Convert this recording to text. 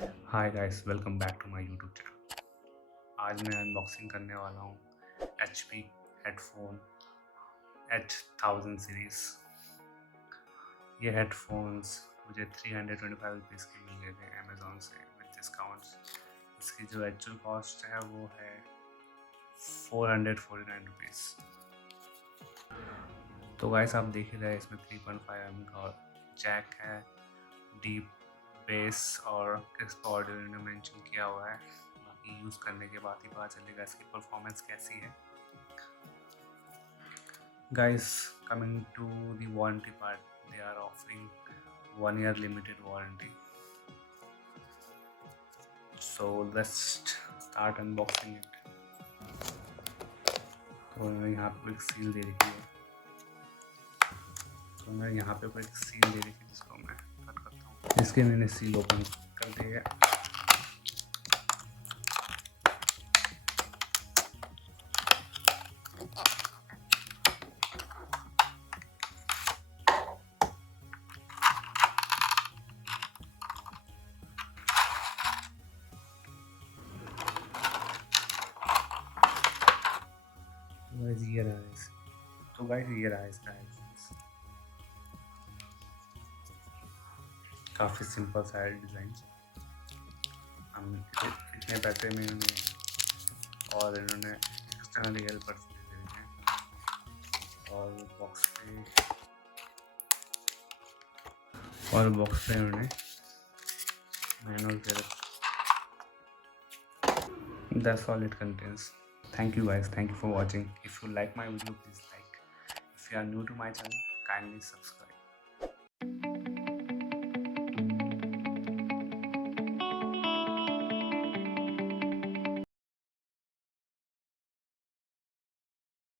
Hi guys, welcome back to my YouTube channel. आज मैं unboxing करने वाला हूँ HP हेडफोन H1000 सीरीज़। ये हेडफोन्स मुझे 325 रुपीज़ के मिल गए थे अमेज़ॉन से विद डिस्काउंट्स। इसकी जो एक्चुअल कॉस्ट है वो है 449 रुपीज़। तो गाइस आप देख ही रहे हैं, इसमें 3.5 mm का जैक है, डीप बेस और क्रिस्प ऑडियो ने मेंशन किया हुआ है। बाकी यूज़ करने के बाद ही पता चलेगा इसकी परफॉर्मेंस कैसी है। Guys, coming to the warranty part, they are offering 1 year limited warranty. So let's start unboxing it. तो मैं यहाँ पे एक सील दे रखी है, जिसको मैं कट करता हूँ। इसके मैंने सील ओपन कर दी है। ये रहा है। तो गाइस ये रहा इसका हेडफोन्स। काफ़ी सिंपल सा है डिज़ाइन। हम इतने पैसे में इन्होंने और इन्होंने एक्सटर्नल ईयरबड्स भी दे दिए हैं और बॉक्स पे इन्होंने मैनुअल दे रखा। That's all it contains. Thank you guys. Thank you for watching. If you like my video, please like. If you are new to my channel, kindly subscribe.